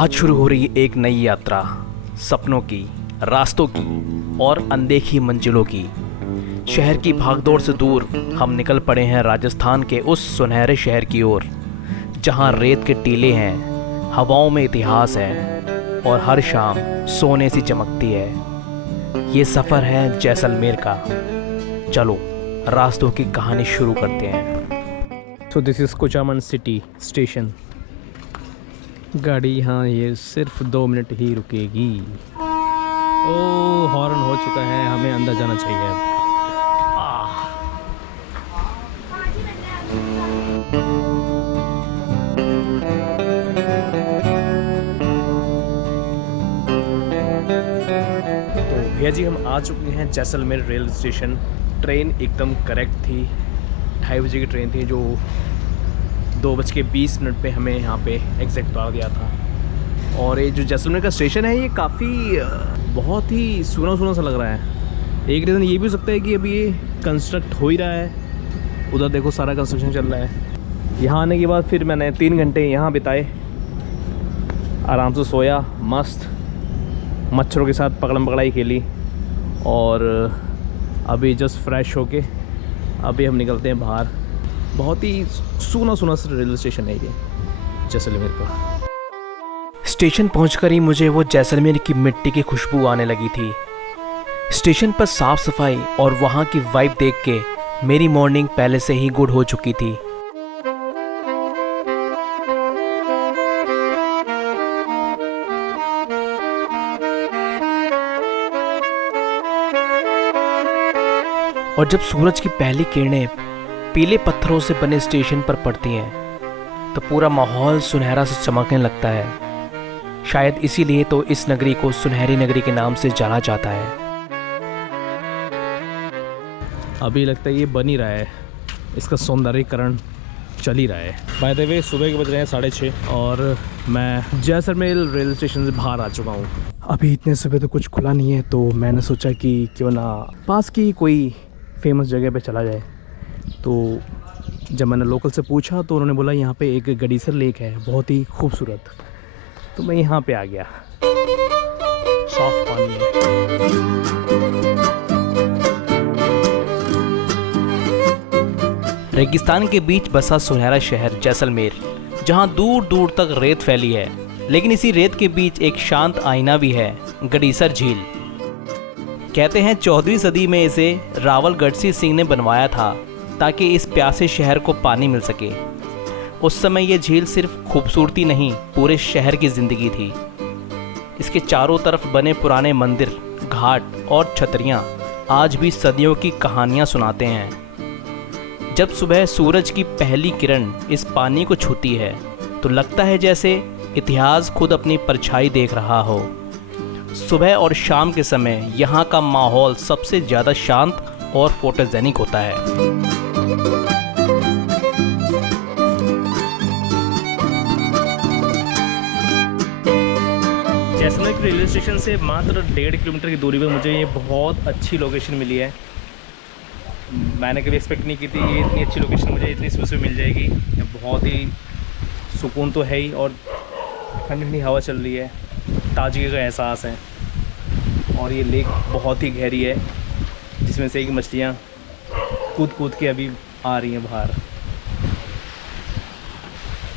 आज शुरू हो रही एक नई यात्रा, सपनों की, रास्तों की और अनदेखी मंजिलों की। शहर की भागदौड़ से दूर हम निकल पड़े हैं राजस्थान के उस सुनहरे शहर की ओर, जहां रेत के टीले हैं, हवाओं में इतिहास है और हर शाम सोने सी चमकती है। ये सफ़र है जैसलमेर का। चलो रास्तों की कहानी शुरू करते हैं। So this is Kuchaman city station. गाड़ी यहाँ ये सिर्फ 2 मिनट ही रुकेगी। ओ हॉर्न हो चुका है, हमें अंदर जाना चाहिए अब। तो भैया जी हम आ चुके हैं जैसलमेर रेलवे स्टेशन। ट्रेन एकदम करेक्ट थी, 2:30 बजे की ट्रेन थी जो 2:20 पे हमें यहाँ पे एग्जैक्ट उतार दिया था। और ये जो जैसलमेर का स्टेशन है ये काफ़ी बहुत ही सूना सूना सा लग रहा है। एक रीज़न ये भी हो सकता है कि अभी ये कंस्ट्रक्ट हो ही रहा है। उधर देखो सारा कंस्ट्रक्शन चल रहा है। यहाँ आने के बाद फिर मैंने 3 घंटे यहाँ बिताए, आराम से सोया, मस्त मच्छरों के साथ पकड़म पकड़ाई खेली और अभी जस्ट फ्रेश होके अभी हम निकलते हैं बाहर। बहुत ही सूना सूना सा रेलवे स्टेशन है ये जैसलमेर का। स्टेशन पहुंचकर ही मुझे वो जैसलमेर की मिट्टी की खुशबू आने लगी थी। स्टेशन पर साफ सफाई और वहां की वाइब देख के मेरी मॉर्निंग पहले से ही गुड हो चुकी थी। और जब सूरज की पहली किरणें पीले पत्थरों से बने स्टेशन पर पड़ती हैं तो पूरा माहौल सुनहरा से चमकने लगता है। शायद इसीलिए तो इस नगरी को सुनहरी नगरी के नाम से जाना जाता है। अभी लगता है ये बन ही रहा है, इसका सौंदर्यीकरण चल ही रहा है। बाय द वे सुबह के बज रहे हैं 6:30 और मैं जैसलमेर रेलवे स्टेशन से बाहर आ चुका हूँ। अभी इतने सुबह तो कुछ खुला नहीं है, तो मैंने सोचा कि क्यों ना पास की कोई फेमस जगह पे चला जाए। तो जब मैंने लोकल से पूछा तो उन्होंने बोला यहाँ पे एक गडीसर लेक है, बहुत ही खूबसूरत। तो मैं यहाँ पे आ गया। साफ पानी है। रेगिस्तान के बीच बसा सुनहरा शहर जैसलमेर, जहाँ दूर दूर तक रेत फैली है, लेकिन इसी रेत के बीच एक शांत आईना भी है, गडीसर झील। कहते हैं 14वीं सदी में इसे रावल गढ़सी सिंह ने बनवाया था ताकि इस प्यासे शहर को पानी मिल सके। उस समय यह झील सिर्फ खूबसूरती नहीं, पूरे शहर की जिंदगी थी। इसके चारों तरफ बने पुराने मंदिर, घाट और छतरियां आज भी सदियों की कहानियां सुनाते हैं। जब सुबह सूरज की पहली किरण इस पानी को छूती है तो लगता है जैसे इतिहास खुद अपनी परछाई देख रहा हो। सुबह और शाम के समय यहाँ का माहौल सबसे ज़्यादा शांत और फोटोजेनिक होता है। जैसलमेर के रेलवे स्टेशन से मात्र 1.5 किलोमीटर की दूरी पर मुझे ये बहुत अच्छी लोकेशन मिली है। मैंने कभी एक्सपेक्ट नहीं की थी ये इतनी अच्छी लोकेशन मुझे इतनी सुबह सुबह मिल जाएगी। बहुत ही सुकून तो है ही और ठंडी ठंडी हवा चल रही है, ताजगी का एहसास है। और ये लेक बहुत ही गहरी है जिसमें से एक मछलियाँ कूद कूद के अभी आ रही हैं बाहर।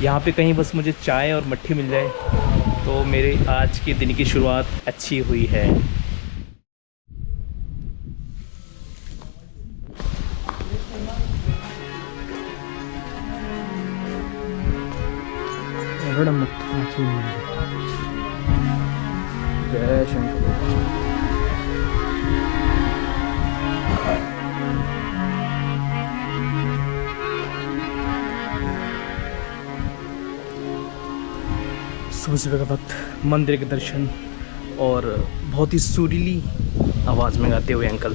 यहाँ पे कहीं बस मुझे चाय और मट्ठी मिल जाए तो मेरे आज के दिन की शुरुआत अच्छी हुई है। जय शंकर। सुबह सुबह का वक्त, मंदिर के दर्शन और बहुत ही सुरीली आवाज़ में गाते हुए अंकल।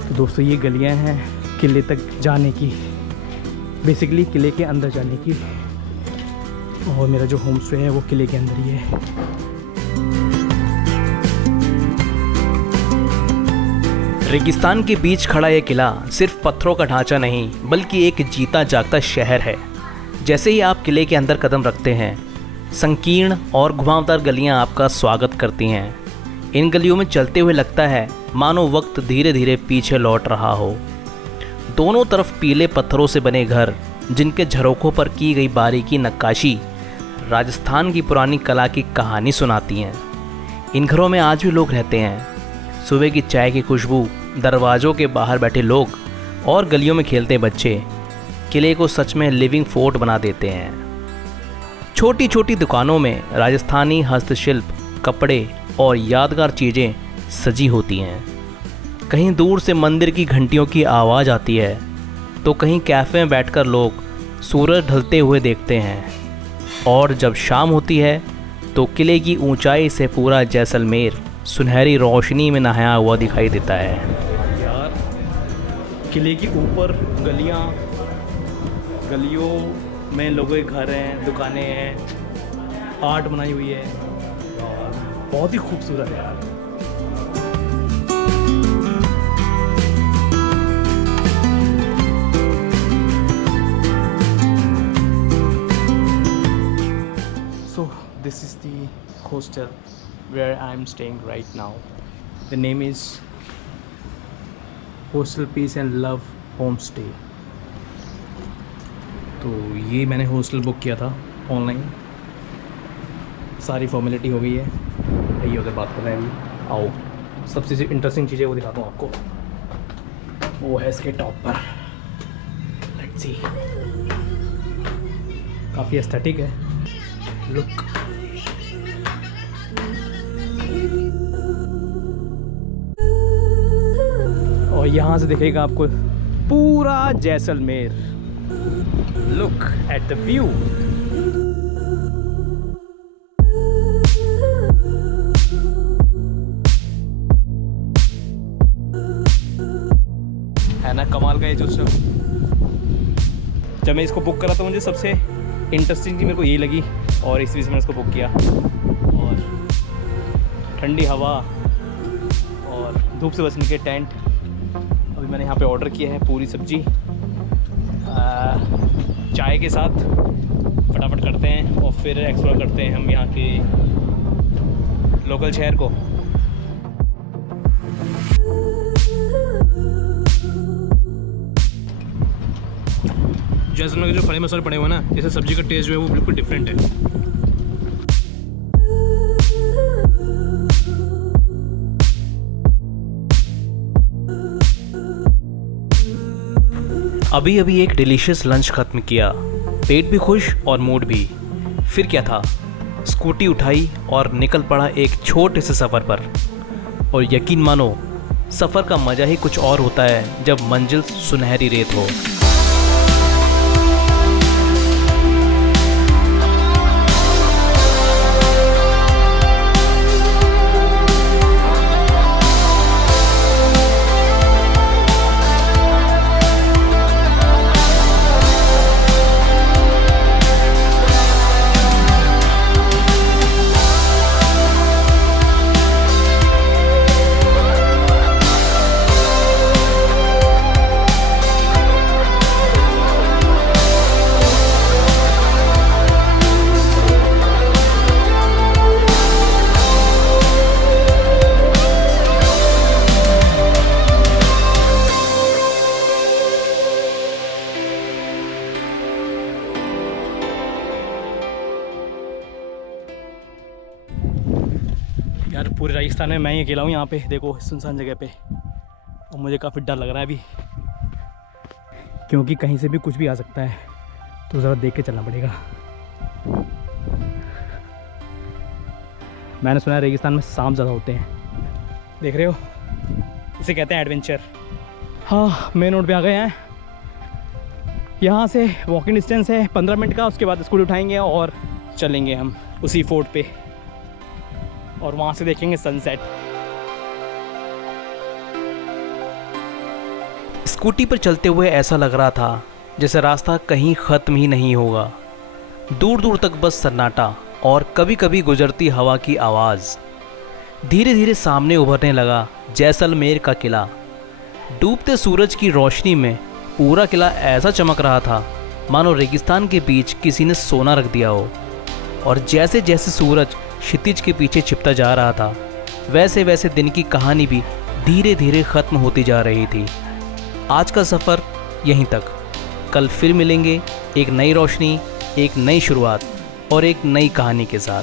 तो दोस्तों ये गलियां हैं किले तक जाने की। बेसिकली किले के अंदर जाने की, और मेरा जो होम स्टे है वो किले के अंदर ही है। रेगिस्तान के बीच खड़ा यह किला सिर्फ पत्थरों का ढांचा नहीं बल्कि एक जीता जागता शहर है। जैसे ही आप किले के अंदर कदम रखते हैं, संकीर्ण और घुमावदार गलियां आपका स्वागत करती हैं। इन गलियों में चलते हुए लगता है मानो वक्त धीरे धीरे पीछे लौट रहा हो। दोनों तरफ पीले पत्थरों से बने घर, जिनके झरोखों पर की गई बारीकी नक्काशी राजस्थान की पुरानी कला की कहानी सुनाती हैं। इन घरों में आज भी लोग रहते हैं। सुबह की चाय की खुशबू, दरवाज़ों के बाहर बैठे लोग और गलियों में खेलते बच्चे किले को सच में लिविंग फोर्ट बना देते हैं। छोटी छोटी दुकानों में राजस्थानी हस्तशिल्प, कपड़े और यादगार चीज़ें सजी होती हैं। कहीं दूर से मंदिर की घंटियों की आवाज़ आती है, तो कहीं कैफ़े में बैठकर लोग सूरज ढलते हुए देखते हैं। और जब शाम होती है तो किले की ऊंचाई से पूरा जैसलमेर सुनहरी रोशनी में नहाया हुआ दिखाई देता है। यार, किले के ऊपर गलियों में लोगों के घर हैं, दुकानें हैं, आर्ट बनाई हुई है और बहुत ही खूबसूरत है यार। So this is the hostel where I am staying right now. The name is Hostel Peace and Love Homestay. तो ये मैंने हॉस्टल बुक किया था ऑनलाइन, सारी फॉर्मेलिटी हो गई है। भैया उधर बात कर रहे हैं अभी। आओ, सबसे जो इंटरेस्टिंग चीज़ें वो दिखाता हूँ आपको। वो है इसके टॉप पर, लेट्स सी, काफ़ी एस्थेटिक है लुक। और यहाँ से दिखेगा आपको पूरा Jaisalmer. Look at the view. है ना कमाल का ये जो सब। जब मैं इसको बुक करा तो मुझे सबसे इंटरेस्टिंग चीज़ मेरे को यही लगी, और इस वजह से मैंने इसको बुक किया। और ठंडी हवा और धूप से बचने के टेंट। अभी मैंने यहाँ पे ऑर्डर किया है पूरी सब्जी चाय के साथ। फटाफट करते हैं और फिर एक्सप्लोर करते हैं हम यहाँ के लोकल शहर को। जैसलमेर के जो खड़े मसाले पड़े हुए हैं ना, जैसे सब्जी का टेस्ट जो है वो बिल्कुल डिफरेंट है। अभी अभी एक डिलीशियस लंच ख़त्म किया, पेट भी खुश और मूड भी। फिर क्या था, स्कूटी उठाई और निकल पड़ा एक छोटे से सफ़र पर। और यकीन मानो, सफ़र का मज़ा ही कुछ और होता है जब मंजिल सुनहरी रेत हो। यार पूरे राजस्थान में मैं ही अकेला हूँ यहाँ पे, देखो सुनसान जगह पे। और मुझे काफ़ी डर लग रहा है अभी, क्योंकि कहीं से भी कुछ भी आ सकता है, तो ज़रा देख के चलना पड़ेगा। मैंने सुना है रेगिस्तान में सांप ज़्यादा होते हैं, देख रहे हो, इसे कहते हैं एडवेंचर। हाँ, मेन रोड पे आ गए हैं। यहाँ से वॉकिंग डिस्टेंस है 15 मिनट का। उसके बाद स्कूटी उठाएंगे और चलेंगे हम उसी फोर्ट पे, और वहाँ से देखेंगे सनसेट। स्कूटी पर चलते हुए ऐसा लग रहा था जैसे रास्ता कहीं ख़त्म ही नहीं होगा। दूर दूर तक बस सन्नाटा और कभी कभी गुजरती हवा की आवाज़। धीरे धीरे सामने उभरने लगा जैसलमेर का किला। डूबते सूरज की रोशनी में पूरा किला ऐसा चमक रहा था मानो रेगिस्तान के बीच किसी ने सोना रख दिया हो। और जैसे जैसे सूरज क्षितिज के पीछे छिपता जा रहा था, वैसे वैसे दिन की कहानी भी धीरे धीरे ख़त्म होती जा रही थी। आज का सफ़र यहीं तक। कल फिर मिलेंगे एक नई रोशनी, एक नई शुरुआत और एक नई कहानी के साथ।